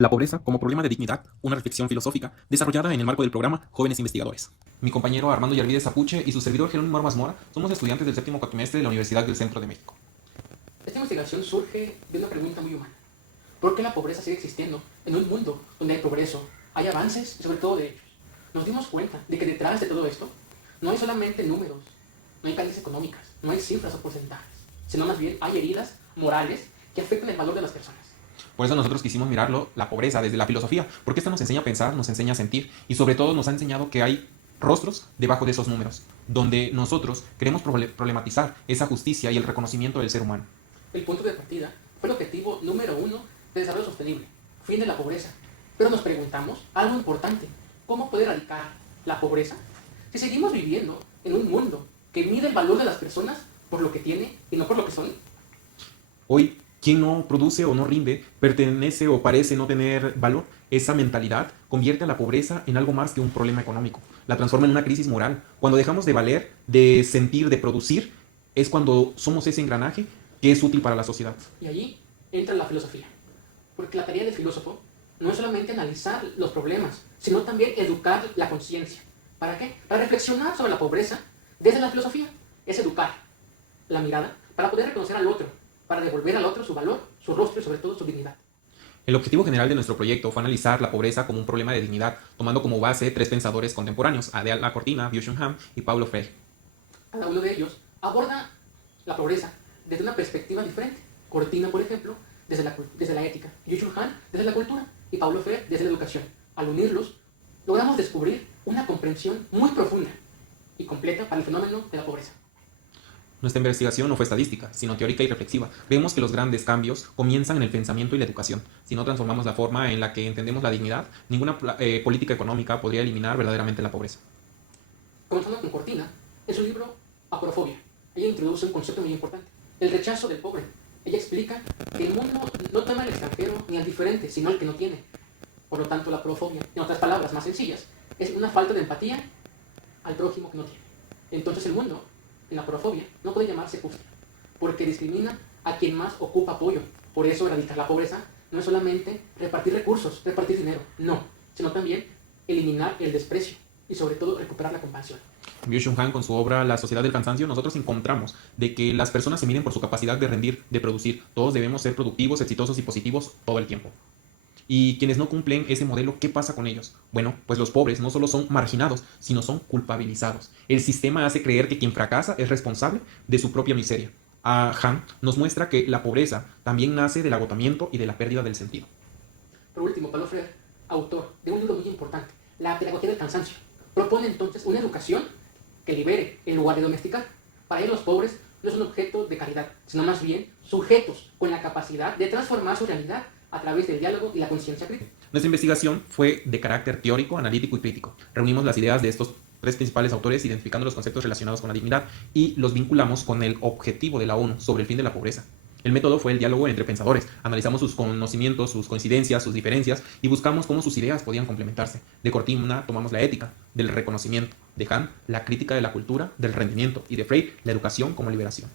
La pobreza como problema de dignidad, una reflexión filosófica desarrollada en el marco del programa Jóvenes Investigadores. Mi compañero Armando Yarvides Apuche y su servidor Jerónimo Armas Mora somos estudiantes del séptimo cuatrimestre de la Universidad del Centro de México. Esta investigación surge de una pregunta muy humana. ¿Por qué la pobreza sigue existiendo en un mundo donde hay progreso, hay avances y sobre todo derechos? Nos dimos cuenta de que detrás de todo esto no hay solamente números, no hay caídas económicas, no hay cifras o porcentajes, sino más bien hay heridas morales que afectan el valor de las personas. Por eso nosotros quisimos mirarlo, la pobreza, desde la filosofía, porque esta nos enseña a pensar, nos enseña a sentir y sobre todo nos ha enseñado que hay rostros debajo de esos números, donde nosotros queremos problematizar esa justicia y el reconocimiento del ser humano. El punto de partida fue el objetivo número 1 de desarrollo sostenible, fin de la pobreza. Pero nos preguntamos algo importante: ¿cómo poder erradicar la pobreza si seguimos viviendo en un mundo que mide el valor de las personas por lo que tiene y no por lo que son? Hoy, quien no produce o no rinde, pertenece o parece no tener valor. Esa mentalidad convierte a la pobreza en algo más que un problema económico. La transforma en una crisis moral. Cuando dejamos de valer, de sentir, de producir, es cuando somos ese engranaje que es útil para la sociedad. Y allí entra la filosofía. Porque la tarea del filósofo no es solamente analizar los problemas, sino también educar la conciencia. ¿Para qué? Para reflexionar sobre la pobreza desde la filosofía. Es educar la mirada para poder reconocer al otro, para devolver al otro su valor, su rostro y sobre todo su dignidad. El objetivo general de nuestro proyecto fue analizar la pobreza como un problema de dignidad, tomando como base tres pensadores contemporáneos, Adela Cortina, Byung-Chul Han y Paulo Freire. Cada uno de ellos aborda la pobreza desde una perspectiva diferente. Cortina, por ejemplo, desde la ética, Byung-Chul Han desde la cultura y Paulo Freire desde la educación. Al unirlos, logramos descubrir una comprensión muy profunda y completa para el fenómeno de la pobreza. Nuestra investigación no fue estadística, sino teórica y reflexiva. Vemos que los grandes cambios comienzan en el pensamiento y la educación. Si no transformamos la forma en la que entendemos la dignidad, ninguna política económica podría eliminar verdaderamente la pobreza. Comenzando con Cortina, en su libro Aporofobia, ella introduce un concepto muy importante: el rechazo del pobre. Ella explica que el mundo no toma al extranjero ni al diferente, sino al que no tiene. Por lo tanto, la aporofobia, en otras palabras más sencillas, es una falta de empatía al prójimo que no tiene. Entonces el mundo, en la aporofobia, no puede llamarse justo, porque discrimina a quien más ocupa apoyo. Por eso erradicar la pobreza no es solamente repartir recursos, repartir dinero, no, sino también eliminar el desprecio y sobre todo recuperar la compasión. Byung-Chul Han, con su obra La sociedad del cansancio, nosotros encontramos de que las personas se miden por su capacidad de rendir, de producir. Todos debemos ser productivos, exitosos y positivos todo el tiempo. Y quienes no cumplen ese modelo, ¿qué pasa con ellos? Bueno, pues los pobres no solo son marginados, sino son culpabilizados. El sistema hace creer que quien fracasa es responsable de su propia miseria. Han nos muestra que la pobreza también nace del agotamiento y de la pérdida del sentido. Por último, Paulo Freire, autor de un libro muy importante, La pedagogía del cansancio, propone entonces una educación que libere en lugar de domesticar. Para él los pobres no son objeto de caridad, sino más bien sujetos con la capacidad de transformar su realidad a través del diálogo y la conciencia crítica. Nuestra investigación fue de carácter teórico, analítico y crítico. Reunimos las ideas de estos tres principales autores identificando los conceptos relacionados con la dignidad y los vinculamos con el objetivo de la ONU sobre el fin de la pobreza. El método fue el diálogo entre pensadores. Analizamos sus conocimientos, sus coincidencias, sus diferencias y buscamos cómo sus ideas podían complementarse. De Cortina tomamos la ética, del reconocimiento. De Han, la crítica de la cultura, del rendimiento. Y de Freire, la educación como liberación.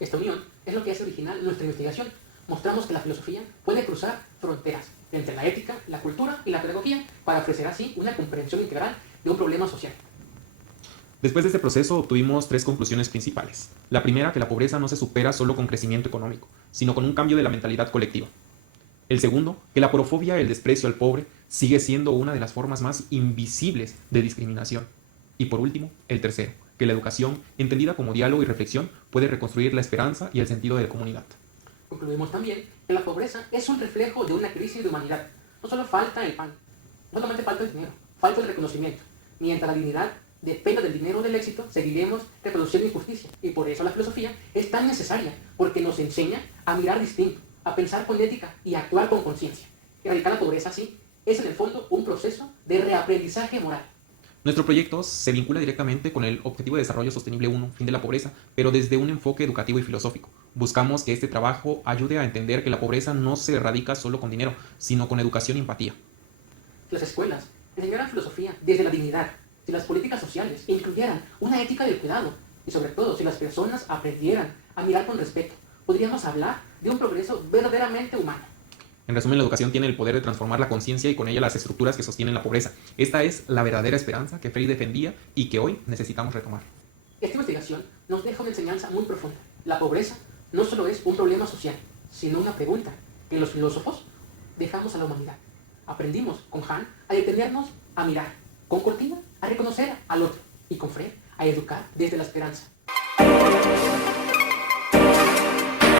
Esta unión es lo que hace original nuestra investigación. Mostramos que la filosofía puede cruzar fronteras entre la ética, la cultura y la pedagogía para ofrecer así una comprensión integral de un problema social. Después de este proceso obtuvimos tres conclusiones principales. La primera, que la pobreza no se supera solo con crecimiento económico, sino con un cambio de la mentalidad colectiva. El segundo, que la aporofobia, el desprecio al pobre, sigue siendo una de las formas más invisibles de discriminación. Y por último, el tercero, que la educación, entendida como diálogo y reflexión, puede reconstruir la esperanza y el sentido de la comunidad. Concluimos también que la pobreza es un reflejo de una crisis de humanidad. No solo falta el pan, no solamente falta el dinero, falta el reconocimiento. Mientras la dignidad dependa del dinero o del éxito, seguiremos reproduciendo injusticia. Y por eso la filosofía es tan necesaria, porque nos enseña a mirar distinto, a pensar con ética y a actuar con conciencia. Erradicar la pobreza, sí, es en el fondo un proceso de reaprendizaje moral. Nuestro proyecto se vincula directamente con el Objetivo de Desarrollo Sostenible 1, fin de la pobreza, pero desde un enfoque educativo y filosófico. Buscamos que este trabajo ayude a entender que la pobreza no se erradica solo con dinero, sino con educación y empatía. Las escuelas enseñaran filosofía desde la dignidad, si las políticas sociales incluyeran una ética del cuidado y sobre todo si las personas aprendieran a mirar con respeto, podríamos hablar de un progreso verdaderamente humano. En resumen, la educación tiene el poder de transformar la conciencia y con ella las estructuras que sostienen la pobreza. Esta es la verdadera esperanza que Freire defendía y que hoy necesitamos retomar. Esta investigación nos deja una enseñanza muy profunda. La pobreza no solo es un problema social, sino una pregunta que los filósofos dejamos a la humanidad. Aprendimos con Han a detenernos a mirar, con Cortina a reconocer al otro y con Freire a educar desde la esperanza.